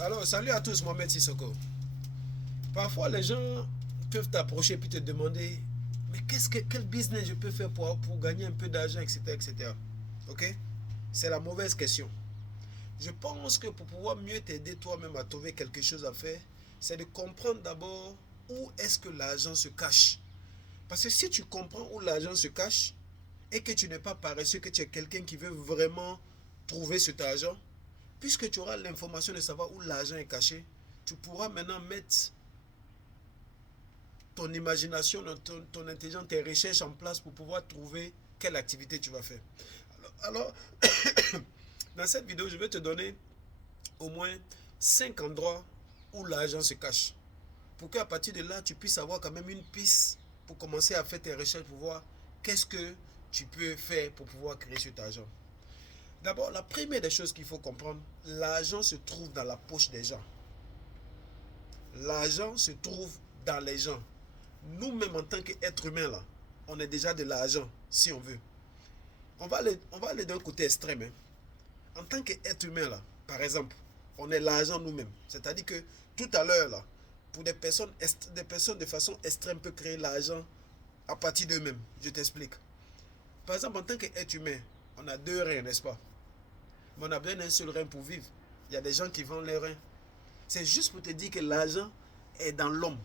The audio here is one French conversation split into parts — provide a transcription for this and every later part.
Alors, salut à tous, Mohamed Sissoko. Parfois, les gens peuvent t'approcher et te demander, mais quel business je peux faire pour gagner un peu d'argent, etc., etc. Ok? C'est la mauvaise question. Je pense que pour pouvoir mieux t'aider toi-même à trouver quelque chose à faire, c'est de comprendre d'abord où est-ce que l'argent se cache. Parce que si tu comprends où l'argent se cache et que tu n'es pas paresseux, que tu es quelqu'un qui veut vraiment trouver cet argent, puisque tu auras l'information de savoir où l'argent est caché, tu pourras maintenant mettre ton imagination, ton intelligence, tes recherches en place pour pouvoir trouver quelle activité tu vas faire. Alors dans cette vidéo, je vais te donner au moins 5 endroits où l'argent se cache. Pour qu'à partir de là, tu puisses avoir quand même une piste pour commencer à faire tes recherches pour voir qu'est-ce que tu peux faire pour pouvoir créer cet argent. D'abord, la première des choses qu'il faut comprendre, l'argent se trouve dans la poche des gens. L'argent se trouve dans les gens. Nous-mêmes, en tant qu'êtres humains, là, on est déjà de l'argent, si on veut. On va aller d'un côté extrême. En tant qu'être humain, là, par exemple, on est l'argent nous-mêmes. C'est-à-dire que tout à l'heure, là, pour des personnes de façon extrême peuvent créer l'argent à partir d'eux-mêmes. Je t'explique. Par exemple, en tant qu'être humain, on a deux reins, n'est-ce pas? Mais on a besoin d'un seul rein pour vivre. Il y a des gens qui vendent les reins. C'est juste pour te dire que l'argent est dans l'homme.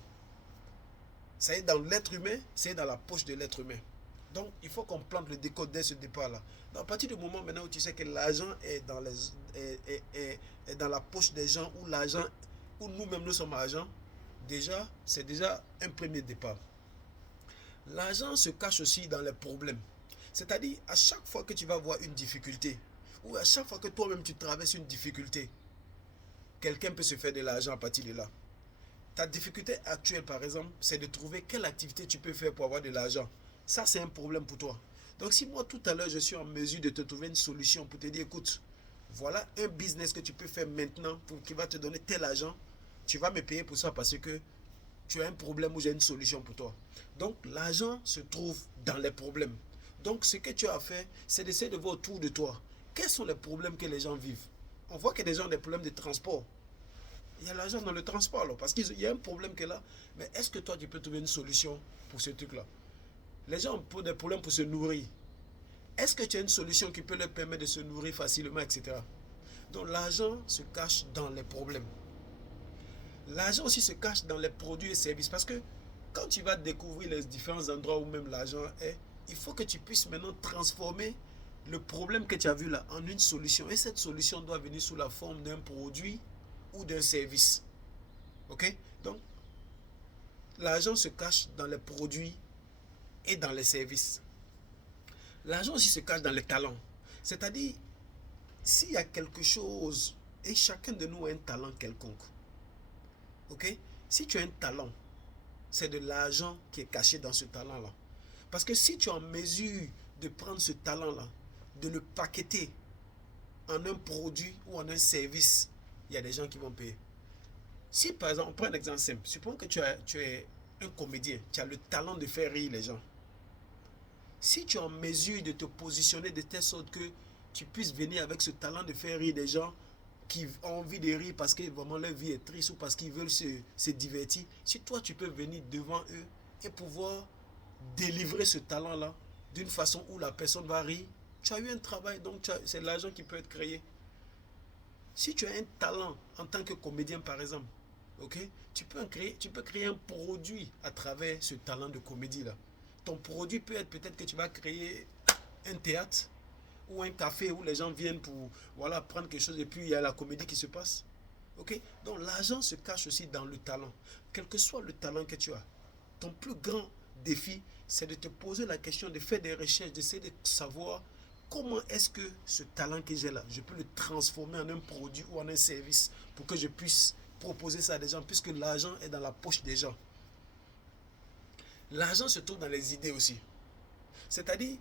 C'est dans l'être humain, c'est dans la poche de l'être humain. Donc, il faut qu'on plante le décode dès ce départ-là. Donc, à partir du moment maintenant où tu sais que l'argent est dans, est dans la poche des gens, où l'argent, où nous-mêmes nous sommes argent, déjà, c'est déjà un premier départ. L'argent se cache aussi dans les problèmes. C'est-à-dire, à chaque fois que tu vas avoir une difficulté, ou à chaque fois que toi-même tu traverses une difficulté, quelqu'un peut se faire de l'argent à partir de là. Ta difficulté actuelle, par exemple, c'est de trouver quelle activité tu peux faire pour avoir de l'argent. Ça, c'est un problème pour toi. Donc, si moi, tout à l'heure, je suis en mesure de te trouver une solution pour te dire, écoute, voilà un business que tu peux faire maintenant qui va te donner tel argent, tu vas me payer pour ça parce que tu as un problème ou j'ai une solution pour toi. Donc, l'argent se trouve dans les problèmes. Donc, ce que tu as à faire, c'est d'essayer de voir autour de toi. Quels sont les problèmes que les gens vivent? On voit que les gens ont des problèmes de transport. Il y a l'argent dans le transport, là, parce qu'il y a un problème qui est là. Mais est-ce que toi, tu peux trouver une solution pour ce truc-là? Les gens ont des problèmes pour se nourrir. Est-ce que tu as une solution qui peut leur permettre de se nourrir facilement, etc. Donc l'argent se cache dans les problèmes. L'argent aussi se cache dans les produits et services. Parce que quand tu vas découvrir les différents endroits où même l'argent est, il faut que tu puisses maintenant transformer le problème que tu as vu là en une solution. Et cette solution doit venir sous la forme d'un produit ou d'un service. Ok? Donc, l'argent se cache dans les produits et dans les services. L'argent aussi se cache dans les talents. C'est-à-dire, s'il y a quelque chose, et chacun de nous a un talent quelconque, ok? Si tu as un talent, c'est de l'argent qui est caché dans ce talent-là. Parce que si tu es en mesure de prendre ce talent-là, de le paqueter en un produit ou en un service, il y a des gens qui vont payer. Si par exemple, on prend un exemple simple, supposons que tu es un comédien, tu as le talent de faire rire les gens. Si tu es en mesure de te positionner de telle sorte que tu puisses venir avec ce talent de faire rire des gens qui ont envie de rire parce que vraiment leur vie est triste ou parce qu'ils veulent se divertir, si toi tu peux venir devant eux et pouvoir délivrer ce talent-là d'une façon où la personne va rire, tu as eu un travail, donc c'est l'argent qui peut être créé. Si tu as un talent en tant que comédien par exemple, ok, tu peux créer un produit à travers ce talent de comédie là. Ton produit peut être peut-être que tu vas créer un théâtre ou un café où les gens viennent pour voilà, prendre quelque chose et puis il y a la comédie qui se passe. Ok? Donc l'argent se cache aussi dans le talent. Quel que soit le talent que tu as, ton plus grand défi, c'est de te poser la question, de faire des recherches, d'essayer de savoir comment est-ce que ce talent que j'ai là, je peux le transformer en un produit ou en un service pour que je puisse proposer ça à des gens, puisque l'argent est dans la poche des gens. L'argent se trouve dans les idées aussi. C'est-à-dire,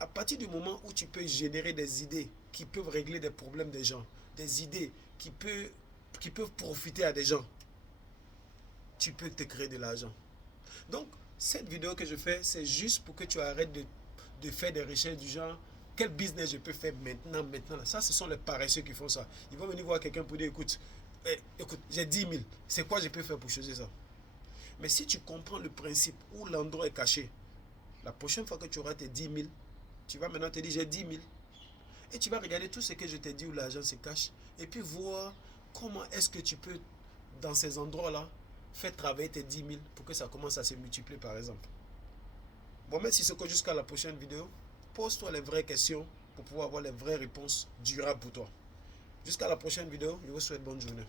à partir du moment où tu peux générer des idées qui peuvent régler des problèmes des gens, des idées qui peuvent profiter à des gens, tu peux te créer de l'argent. Donc, cette vidéo que je fais, c'est juste pour que tu arrêtes de faire des recherches du genre quel business je peux faire maintenant. Ça, ce sont les paresseux qui font ça. Ils vont venir voir quelqu'un pour dire écoute, écoute, j'ai 10 000. C'est quoi je peux faire pour changer ça? Mais si tu comprends le principe où l'endroit est caché, la prochaine fois que tu auras tes 10 000, tu vas maintenant te dire j'ai 10 000. Et tu vas regarder tout ce que je t'ai dit où l'argent se cache. Et puis voir comment est-ce que tu peux, dans ces endroits-là, faire travailler tes 10 000 pour que ça commence à se multiplier par exemple. Bon, merci Soko, jusqu'à la prochaine vidéo. Pose-toi les vraies questions pour pouvoir avoir les vraies réponses durables pour toi. Jusqu'à la prochaine vidéo, je vous souhaite bonne journée.